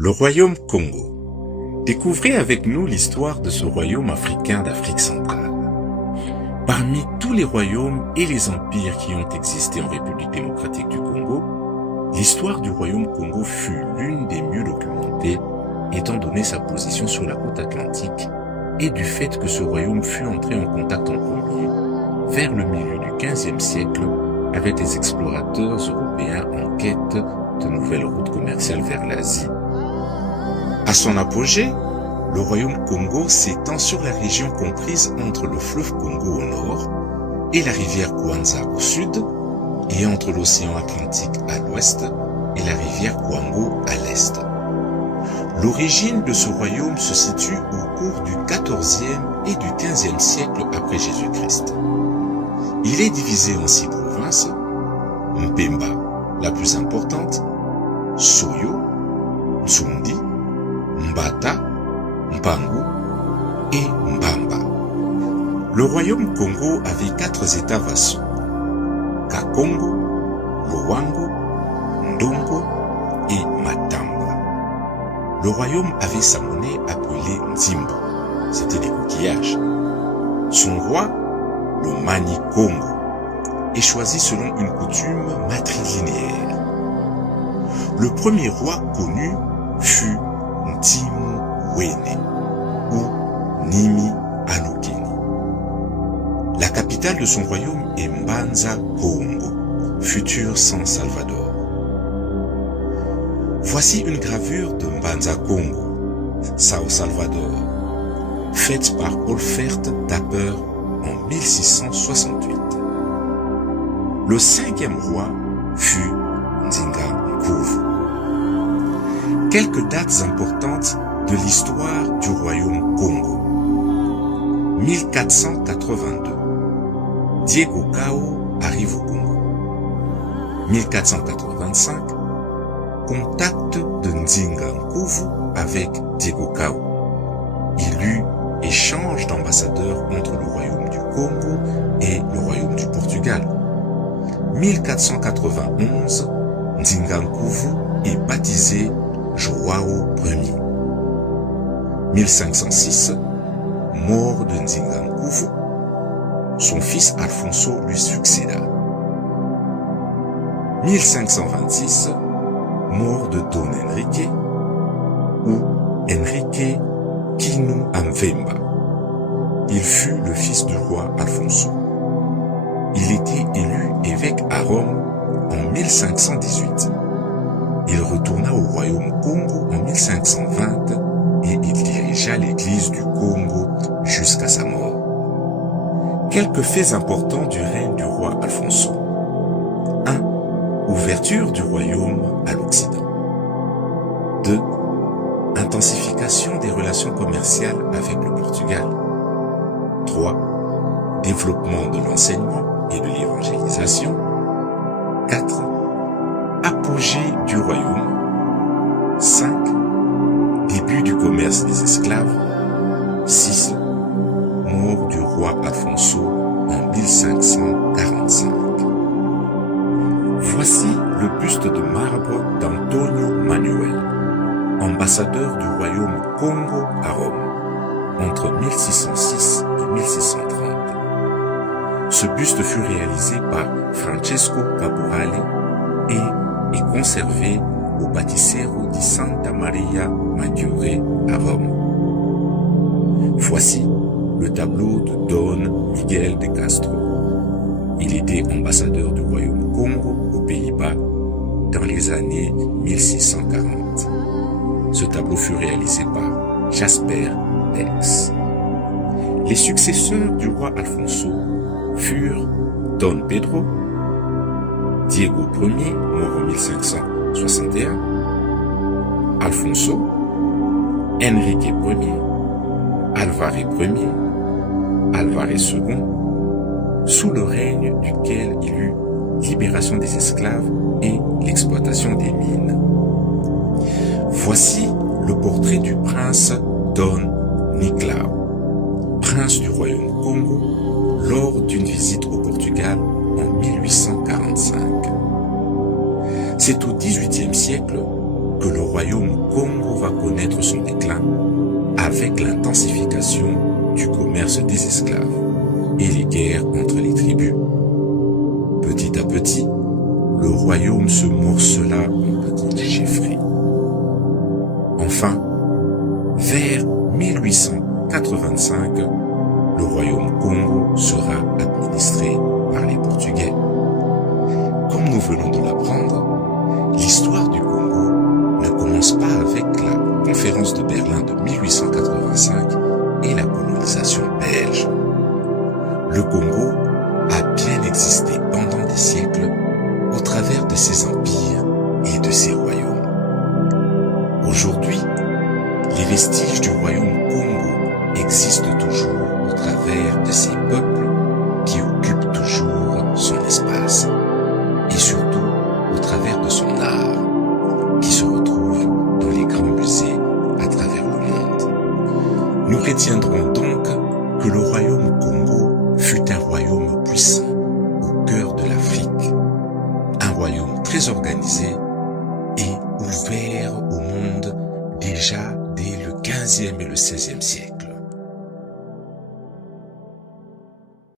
Le royaume Congo. Découvrez avec nous l'histoire de ce royaume africain d'Afrique centrale. Parmi tous les royaumes et les empires qui ont existé en République démocratique du Congo, l'histoire du royaume Congo fut l'une des mieux documentées, étant donné sa position sur la côte atlantique et du fait que ce royaume fut entré en contact en premier, vers le milieu du XVe siècle, avec les explorateurs européens en quête de nouvelles routes commerciales vers l'Asie. À son apogée, le royaume Congo s'étend sur la région comprise entre le fleuve Congo au nord et la rivière Kwanza au sud, et entre l'océan Atlantique à l'ouest et la rivière Kwango à l'est. L'origine de ce royaume se situe au cours du XIVe et du XVe siècle après Jésus-Christ. Il est divisé en 6 provinces: Mpemba, la plus importante, Soyo, Nsundi, Mbata, Mpangu et Mbamba. Le royaume Congo avait 4 états vassaux: Kakongo, Lowango, Ndongo et Matamba. Le royaume avait sa monnaie appelée Nzimbo, c'était des coquillages. Son roi, le Mani Congo, est choisi selon une coutume matrilinéaire. Le premier roi connu fut Ntimwene ou Nimi Anokeni. La capitale de son royaume est Mbanza Congo, futur San Salvador. Voici une gravure de Mbanza Congo, Sao Salvador, faite par Olfert Dapper en 1668. Le 5e roi fut Ndinga Nkuvu. Quelques dates importantes de l'histoire du royaume Congo. 1482. Diego Cao arrive au Congo. 1485. Contact de Ndinga Nkuvu avec Diego Cao. Il eut échange d'ambassadeurs entre le royaume du Congo et le royaume du Portugal. 1491, Ndinga Nkuvu est baptisé Joao Ier. 1506, mort de Ndinga Nkuvu, son fils Alfonso lui succéda. 1526, mort de Don Henrique ou Henrique Kinu Amvemba. Il fut le fils du roi Alfonso. Il était élu évêque à Rome en 1518. Il retourna au royaume Congo en 1520 et il dirigea l'église du Congo jusqu'à sa mort. Quelques faits importants du règne du roi Alfonso. 1. Ouverture du royaume à l'Occident. 2. Intensification des relations commerciales avec le Portugal. 3. Développement de l'enseignement et de l'évangélisation. 4. Apogée du royaume. 5. Début du commerce des esclaves. 6. Mort du roi Alfonso en 1545. Voici le buste de marbre d'Antonio Manuel, ambassadeur du royaume Congo à Rome, entre 1606 et 1630. Ce buste fut réalisé par Francesco Caporale et est conservé au Batisero di Santa Maria Maggiore à Rome. Voici le tableau de Don Miguel de Castro. Il était ambassadeur du royaume Congo aux Pays-Bas dans les années 1640. Ce tableau fut réalisé par Jasper Belks. Les successeurs du roi Alfonso furent Don Pedro, Diego Ier, mort en 1561, Alfonso, Henrique Ier, Alvarez Ier, Alvarez II, sous le règne duquel il eut libération des esclaves et l'exploitation des mines. Voici le portrait du prince Don Niclao, prince du royaume Congo, lors d'une visite au Portugal en 1845. C'est au XVIIIe siècle que le royaume Congo va connaître son déclin avec l'intensification du commerce des esclaves et les guerres entre les tribus. Petit à petit, le royaume se morcela en petites chefferies. Enfin, vers 1885, le royaume Congo sera administré par les Portugais. Comme nous venons de l'apprendre, l'histoire du Congo ne commence pas avec la conférence de Berlin de 1885 et la colonisation belge. Le Congo a bien existé pendant des siècles au travers de ses empires et de ses royaumes. Aujourd'hui, les vestiges du royaume Congo existent toujours au travers de ces peuples qui occupent toujours son espace et surtout au travers de son art qui se retrouve dans les grands musées à travers le monde. Nous retiendrons donc que le royaume Congo fut un royaume puissant au cœur de l'Afrique, un royaume très organisé et ouvert au monde déjà dès le 15e et le 16e siècle.